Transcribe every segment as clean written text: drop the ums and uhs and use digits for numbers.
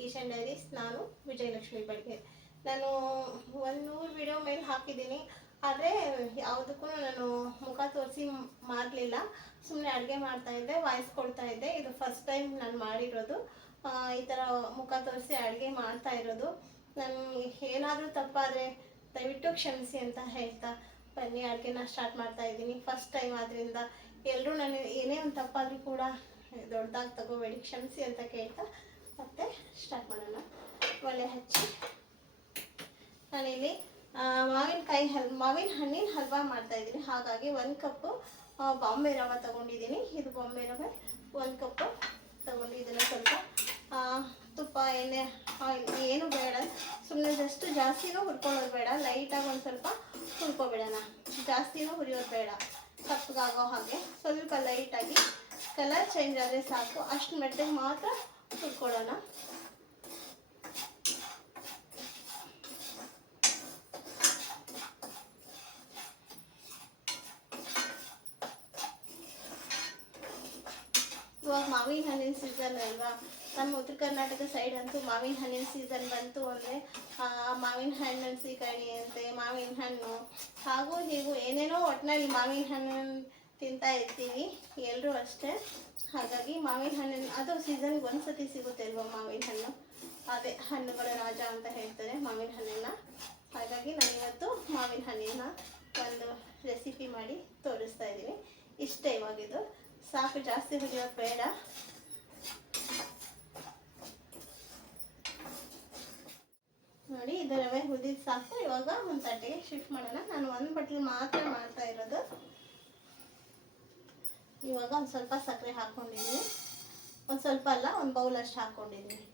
Kitchen diaries. ನಾನು ವಿಜಯಲಕ್ಷ್ಮಿ ಬಡ್ಗೆ. ನಾನು 100 video ಮೇಲೆ ಹಾಕಿದ್ದೀನಿ, ಆದರೆ ಯಾವುದಕ್ಕೂ ನಾನು ಮುಖ ತೋರಿಸಿ ಮಾಡಲಿಲ್ಲ. ಸುಮ್ಮನೆ ಅಡುಗೆ ಮಾಡ್ತಾಯಿದ್ದೆ, ವಾಯ್ಸ್ ಕೊಡ್ತಾಯಿದ್ದೆ. ಇದು ಫಸ್ಟ್ ಟೈಮ್ ನಾನು ಮಾಡಿರೋದು, ಈ ಥರ ಮುಖ ತೋರಿಸಿ ಅಡುಗೆ ಮಾಡ್ತಾ ಇರೋದು. ನಾನು ಏನಾದರೂ ತಪ್ಪಾದರೆ ದಯವಿಟ್ಟು ಕ್ಷಮಿಸಿ ಅಂತ ಹೇಳ್ತಾ ಬನ್ನಿ ಅಡುಗೆನ ಸ್ಟಾರ್ಟ್ ಮಾಡ್ತಾಯಿದ್ದೀನಿ. ಫಸ್ಟ್ ಟೈಮ್ ಆದ್ದರಿಂದ ಎಲ್ಲರೂ ನನಗೆ ಏನೇ ಒಂದು ತಪ್ಪಾದರೂ ಕೂಡ ದೊಡ್ಡದಾಗಿ ತಗೋಬೇಡಿ, ಕ್ಷಮಿಸಿ ಅಂತ ಕೇಳ್ತಾ ಮತ್ತೆ ಸ್ಟಾರ್ಟ್ ಮಾಡೋಣ. ಒಲೆ ಹಚ್ಚಿ ನಾನಿಲ್ಲಿ ಮಾವಿನ ಹಣ್ಣಿನ ಹಲ್ವಾ ಮಾಡ್ತಾಯಿದ್ದೀನಿ. ಹಾಗಾಗಿ 1 ಕಪ್ಪು ಬಾಂಬೆ ರವೆ ತೊಗೊಂಡಿದ್ದೀನಿ. ಇದು ಬಾಂಬೆ ರವೆ 1 ಕಪ್ಪು ತೊಗೊಂಡು ಇದನ್ನು ಸ್ವಲ್ಪ ತುಪ್ಪ, ಎಣ್ಣೆ, ಆಯಿಲ್ ಏನು ಬೇಡ, ಸುಮ್ಮನೆ ಜಸ್ಟ್ ಜಾಸ್ತಿನೂ ಹುರ್ಕೊಳ್ಳೋದು ಬೇಡ, ಲೈಟಾಗಿ ಒಂದು ಸ್ವಲ್ಪ ಹುರ್ಕೊಬಿಡೋಣ. ಜಾಸ್ತಿನೂ ಹುರಿಯೋದು ಬೇಡ, ಕಪ್ಪಗಾಗೋ ಹಾಗೆ ಸ್ವಲ್ಪ ಲೈಟಾಗಿ ಕಲರ್ ಚೇಂಜ್ ಆದರೆ ಸಾಕು, ಅಷ್ಟು ಮಟ್ಟಿಗೆ ಮಾತ್ರ ಹುರ್ಕೊಳ್ಳೋಣ. ಇವಾಗ ಮಾವಿನ ಹಣ್ಣಿನ ಸೀಸನ್ ಅಲ್ವಾ, ನಮ್ಮ ಉತ್ತರ ಕರ್ನಾಟಕ ಸೈಡ್ ಅಂತೂ ಮಾವಿನ ಹಣ್ಣಿನ ಸೀಸನ್ ಬಂತು ಅಂದರೆ ಮಾವಿನ ಹಣ್ಣು ಸೀಕರಣಿ ಅಂತೆ, ಮಾವಿನ ಹಣ್ಣು ಹಾಗೂ ಹೀಗೂ ಏನೇನೋ ಒಟ್ಟಿನಲ್ಲಿ ಮಾವಿನ ಹಣ್ಣು ತಿಂತಾ ಇರ್ತೀವಿ ಎಲ್ಲರೂ ಅಷ್ಟೇ. ಹಾಗಾಗಿ ಮಾವಿನ ಹಣ್ಣಿನ ಅದು ಸೀಸನ್ಗೆ ಒಂದ್ಸತಿ ಸಿಗುತ್ತೆ ಅಲ್ವಾ ಮಾವಿನ ಹಣ್ಣು, ಅದೇ ಹಣ್ಣುಗಳ ರಾಜ ಅಂತ ಹೇಳ್ತಾರೆ ಮಾವಿನ ಹಣ್ಣನ್ನು. ಹಾಗಾಗಿ ನಾನಿವತ್ತು ಮಾವಿನ ಹಣ್ಣಿನ ಒಂದು ರೆಸಿಪಿ ಮಾಡಿ ತೋರಿಸ್ತಾ ಇದ್ದೀನಿ. ಇಷ್ಟೇ, ಇವಾಗಿದು ಸಾಕು, ಜಾಸ್ತಿ ಹುರಿಯೋದು ಬೇಡ. ನೋಡಿ, ಇದು ರವೆ ಹುರಿದಿದ್ದು ಸಾಕು. ಇವಾಗ ಒಂದು ತಟ್ಟೆಗೆ ಶಿಫ್ಟ್ ಮಾಡೋಣ. ನಾನು 1 ಬಟ್ಲು ಮಾತ್ರ ಮಾಡ್ತಾ ಇರೋದು. ಇವಾಗ ಒಂದು ಸ್ವಲ್ಪ ಸಕ್ಕರೆ ಹಾಕ್ಕೊಂಡಿದ್ದೀನಿ, ಒಂದು ಸ್ವಲ್ಪ ಅಲ್ಲ, ಒಂದು ಬೌಲಷ್ಟು ಹಾಕ್ಕೊಂಡಿದ್ದೀನಿ.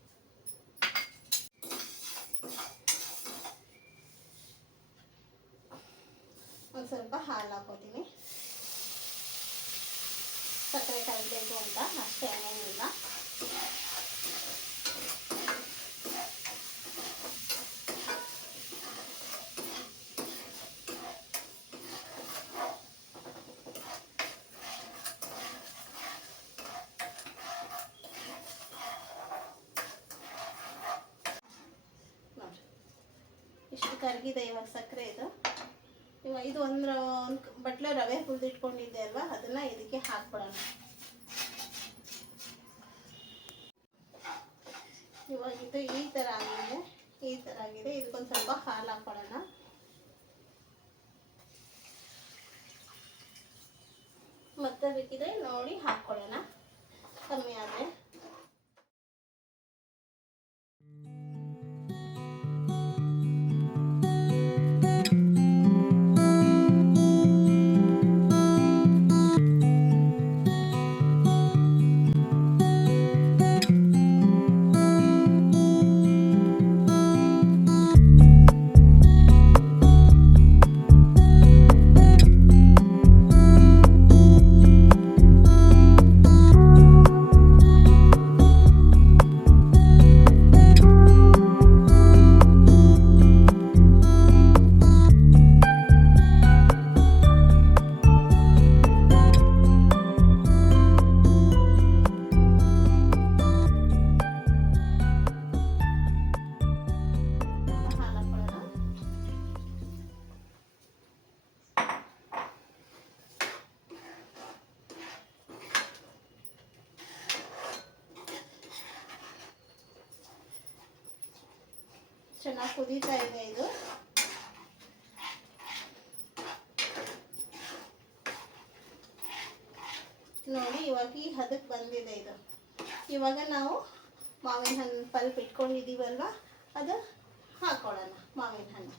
ಒಂದು ಸ್ವಲ್ಪ ಹಾಲು ಹಾಕೋತೀನಿ, ಸಕ್ಕರೆ ಕರಗಬೇಕು ಅಂತ, ಅಷ್ಟೇ, ಏನೇನಿಲ್ಲ. ನೋಡಿ, ಇಷ್ಟು ಕರಗಿದೆ ಇವಾಗ ಸಕ್ಕರೆ. ಇದು ಒಂದು ಬಟ್ಲು ರವೆ ಹುರಿದಿಟ್ಕೊಂಡಿದ್ದೆ ಅಲ್ವಾ, ಅದನ್ನು ಇದಕ್ಕೆ ಹಾಕ್ಬಿಡೋಣ. ಇವಾಗ ಇದು ಈ ಥರ ಆಗಿದೆ, ಇದಕ್ಕೊಂದು ಸ್ವಲ್ಪ ಹಾಲು ಹಾಕ್ಕೊಳ್ಳೋಣ. ಮತ್ತೆ ಬೇಕಿದ್ರೆ ನೋಡಿ ಹಾಕ್ಕೊಳ್ಳೋಣ, ಕಮ್ಮಿ ಆದರೆ. ಚೆನ್ನಾಗಿ ಕುದೀತಾ ಇದೆ ಇದು. ನೋಡಿ, ಇವಾಗ ಈ ಹದಕ್ಕೆ ಬಂದಿದೆ ಇದು. ಇವಾಗ ನಾವು ಮಾವಿನ ಹಣ್ಣು ಪಲ್ಪ್ ಇಟ್ಕೊಂಡಿದ್ದೀವಲ್ವ, ಅದು ಹಾಕೊಳ್ಳೋಣ. ಮಾವಿನ ಹಣ್ಣು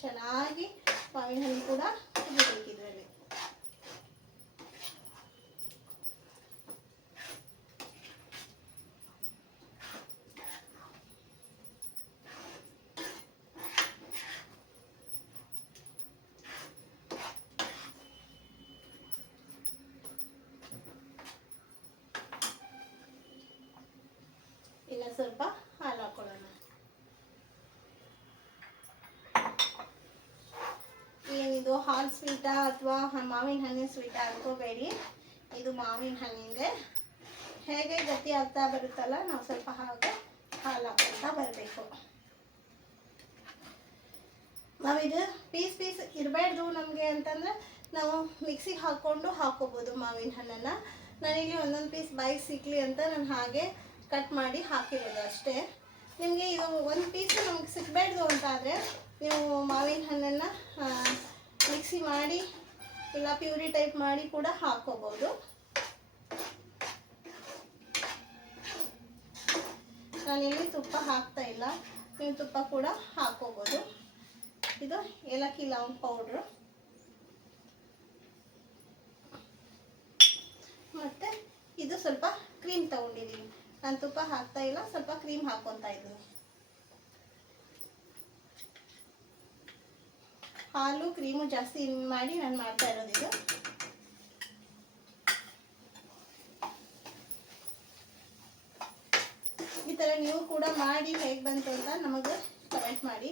ಚೆನ್ನಾಗಿ, ಮಾವಿನ ಹಣ್ಣು ಕೂಡ ಕುದಿಬೇಕು ಇದರಲ್ಲಿ. ಇನ್ನು ಸ್ವಲ್ಪ ಹಾಲು ಹಾಕೊಳ್ಳೋಣ. ಸ್ವೀಟಾ ಅಥವಾ ಮಾವಿನ ಹಣ್ಣಿನ ಸ್ವೀಟಾ ಅನ್ಕೋಬೇಡಿ. ಇದು ಮಾವಿನ ಹಣ್ಣಿಂದೆ. ಹೇಗೆ ಗಟ್ಟಿ ಆಗ್ತಾ ಬರುತ್ತಲ್ಲ, ನಾವು ಸ್ವಲ್ಪ ಹಾಗೆ ಹಾಲು ಹಾಕ್ತಾ ಬರಬೇಕು. ನಾವಿದು ಪೀಸ್ ಇರಬಾರ್ದು ನಮಗೆ ಅಂತಂದರೆ ನಾವು ಮಿಕ್ಸಿಗೆ ಹಾಕ್ಕೊಂಡು ಹಾಕೋಬೋದು ಮಾವಿನ ಹಣ್ಣನ್ನು. ನಾನಿಲ್ಲಿ ಒಂದೊಂದು ಪೀಸ್ ಬಾಯಿಗೆ ಸಿಕ್ಕಲಿ ಅಂತ ನಾನು ಹಾಗೆ ಕಟ್ ಮಾಡಿ ಹಾಕಿರೋದು ಅಷ್ಟೇ. ನಿಮಗೆ ಇದು ಒಂದು ಪೀಸು ನಮ್ಗೆ ಸಿಗಬಾರ್ದು ಅಂತ ಆದರೆ ನೀವು ಮಾವಿನ ಹಣ್ಣನ್ನು ಮಿಕ್ಸಿ ಮಾಡಿ ಇಲ್ಲ ಪ್ಯೂರಿ ಟೈಪ್ ಮಾಡಿ ಕೂಡ ಹಾಕ್ಕೋಬೋದು. ನಾನಿಲ್ಲಿ ತುಪ್ಪ ಹಾಕ್ತಾ ಇಲ್ಲ, ನೀವು ತುಪ್ಪ ಕೂಡ ಹಾಕ್ಕೋಬೋದು. ಇದು ಏಲಕ್ಕಿ ಲವಂಗ ಪೌಡ್ರು, ಮತ್ತು ಇದು ಸ್ವಲ್ಪ ಕ್ರೀಮ್ ತಗೊಂಡಿದ್ದೀನಿ. ನಾನು ತುಪ್ಪ ಹಾಕ್ತಾ ಇಲ್ಲ, ಸ್ವಲ್ಪ ಕ್ರೀಮ್ ಹಾಕ್ಕೊತಾ ಇದ್ದೀನಿ. ಹಾಲು ಕ್ರೀಮು ಜಾಸ್ತಿ ಮಾಡಿ ನಾನು ಮಾಡ್ತಾ ಇರೋದು ಇದು. ಈ ಥರ ನೀವು ಕೂಡ ಮಾಡಿ ಹೇಗೆ ಬಂತು ಅಂತ ನಮಗೆ ಕಮೆಂಟ್ ಮಾಡಿ.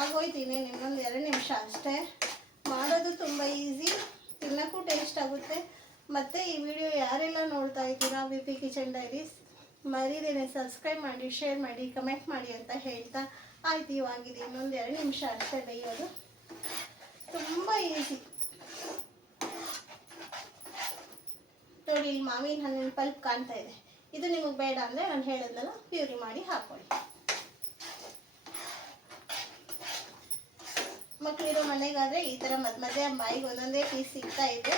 ಆಗೋಯ್ತು, ಇನ್ನೇನು ಇನ್ನೊಂದು 2 ನಿಮಿಷ ಅಷ್ಟೇ. ಮಾಡೋದು ತುಂಬ ಈಸಿ, ತಿನ್ನೋಕ್ಕೂ ಟೇಸ್ಟ್ ಆಗುತ್ತೆ. ಮತ್ತು ಈ ವಿಡಿಯೋ ಯಾರೆಲ್ಲ ನೋಡ್ತಾ ಇದ್ದೀರಾ BP ಕಿಚನ್ ಡೈರೀಸ್, ಮರೀದೇನೆ ಸಬ್ಸ್ಕ್ರೈಬ್ ಮಾಡಿ, ಶೇರ್ ಮಾಡಿ, ಕಮೆಂಟ್ ಮಾಡಿ ಅಂತ ಹೇಳ್ತಾ ಆಯ್ತು. ಇವಾಗಿದೆ ಇನ್ನೊಂದು 2 ನಿಮಿಷ ಅಷ್ಟೇ ಬೇಯೋದು. ತುಂಬ ಈಸಿ ನೋಡಿ. ಇಲ್ಲಿ ಮಾವಿನ ಹಣ್ಣಿನ ಪಲ್ಪ್ ಕಾಣ್ತಾ ಇದೆ. ಇದು ನಿಮಗೆ ಬೇಡ ಅಂದರೆ ನಾನು ಹೇಳಿದ್ನಲ್ಲ, ಪ್ಯೂರಿ ಮಾಡಿ ಹಾಕೊಳ್ಳಿ. ಮಕ್ಕಳಿರೋ ಮನೆಗಾದರೆ ಈ ಥರ ಮಧ್ಯೆ ಬಾಯಿಗೆ ಒಂದೊಂದೇ ಪೀಸ್ ಸಿಗ್ತಾ ಇದೆ,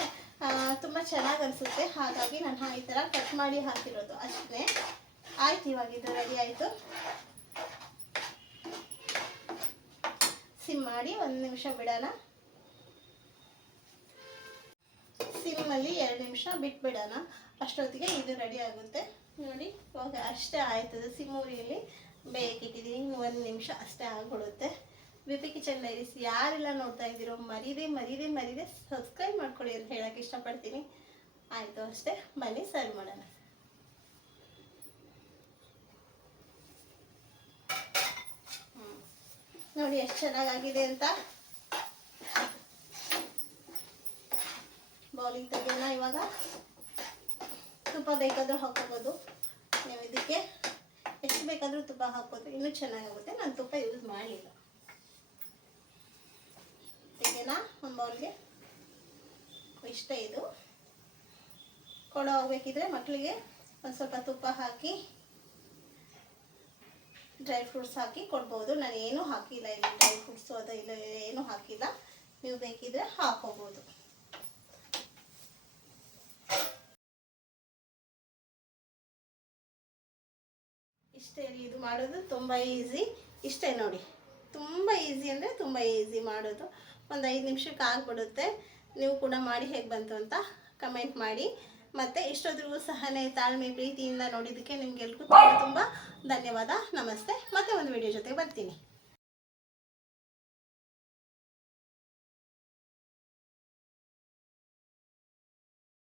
ತುಂಬ ಚೆನ್ನಾಗಿ ಅನಿಸುತ್ತೆ. ಹಾಗಾಗಿ ನಾನು ಈ ಥರ ಕಟ್ ಮಾಡಿ ಹಾಕಿರೋದು ಅಷ್ಟೇ. ಆಯ್ತು, ಇವಾಗ ಇದು ರೆಡಿ ಆಯಿತು. ಸಿಮ್ ಮಾಡಿ 1 ನಿಮಿಷ ಬಿಡೋಣ. ಸಿಮ್ಮಲ್ಲಿ 2 ನಿಮಿಷ ಬಿಟ್ಬಿಡೋಣ. ಅಷ್ಟೊತ್ತಿಗೆ ಇದು ರೆಡಿ ಆಗುತ್ತೆ ನೋಡಿ. ಇವಾಗ ಅಷ್ಟೇ ಆಯ್ತದೆ. ಸಿಮ್ ಉರಿಯಲ್ಲಿ ಬೇಯಕ್ಕಿಟ್ಟಿದ್ದೀನಿ. 1 ನಿಮಿಷ ಅಷ್ಟೇ ಆಗಿಬಿಡುತ್ತೆ. BP ಕಿಚನ್ ಡೈರೀಸ್ ಯಾರೆಲ್ಲ ನೋಡ್ತಾ ಇದ್ದೀರೋ ಮರೀದೆ ಸಬ್ಸ್ಕ್ರೈಬ್ ಮಾಡ್ಕೊಳ್ಳಿ ಅಂತ ಹೇಳಕ್ಕೆ ಇಷ್ಟಪಡ್ತೀನಿ. ಆಯಿತು ಅಷ್ಟೇ, ಬನ್ನಿ ಸರ್ವ್ ಮಾಡೋಣ. ನೋಡಿ ಎಷ್ಟು ಚೆನ್ನಾಗಾಗಿದೆ ಅಂತ. ಬೌಲಿಗೆ ತೆಗೆಯೋಣ. ಇವಾಗ ತುಪ್ಪ ಬೇಕಾದರೂ ಹಾಕೋಬೋದು. ನೀವು ಇದಕ್ಕೆ ಎಷ್ಟು ಬೇಕಾದರೂ ತುಪ್ಪ ಹಾಕ್ಬೋದು, ಇನ್ನೂ ಚೆನ್ನಾಗಾಗುತ್ತೆ. ನಾನು ತುಪ್ಪ ಯೂಸ್ ಮಾಡಲಿಲ್ಲ. ತೆಗೆಯೋಣ ಒಂದು ಬೌಲ್ಗೆ. ಇಷ್ಟ ಇದು ಕೊಡೋ ಹೋಗ್ಬೇಕಿದ್ರೆ ಮಕ್ಕಳಿಗೆ ಒಂದು ಸ್ವಲ್ಪ ತುಪ್ಪ ಹಾಕಿ ಡ್ರೈ ಫ್ರೂಟ್ಸ್ ಹಾಕಿ ಕೊಡ್ಬೋದು. ನಾನು ಏನೂ ಹಾಕಿಲ್ಲ ಇಲ್ಲಿ, ಡ್ರೈ ಫ್ರೂಟ್ಸು ಅದು ಇಲ್ಲ ಏನೂ ಹಾಕಿಲ್ಲ. ನೀವು ಬೇಕಿದ್ರೆ ಹಾಕೋಬೋದು. ಇಷ್ಟೇ ರೀ, ಇದು ಮಾಡೋದು ತುಂಬ ಈಸಿ. ಇಷ್ಟೇ ನೋಡಿ, ತುಂಬ ಈಸಿ ಅಂದರೆ ತುಂಬ ಈಸಿ ಮಾಡೋದು. ಒಂದು 5 ನಿಮಿಷಕ್ಕೆ ಆಗಿಬಿಡುತ್ತೆ. ನೀವು ಕೂಡ ಮಾಡಿ ಹೇಗೆ ಬಂತು ಅಂತ ಕಮೆಂಟ್ ಮಾಡಿ. ಮತ್ತು ಇಷ್ಟೊತ್ತಿಗೂ ಸಹನೆ, ತಾಳ್ಮೆ, ಪ್ರೀತಿಯಿಂದ ನೋಡಿದ್ದಕ್ಕೆ ನಿಮಗೆಲ್ರಿಗೂ ತುಂಬ ಧನ್ಯವಾದ. ನಮಸ್ತೆ. ಮತ್ತೆ ಒಂದು ವಿಡಿಯೋ ಜೊತೆ ಬರ್ತೀನಿ.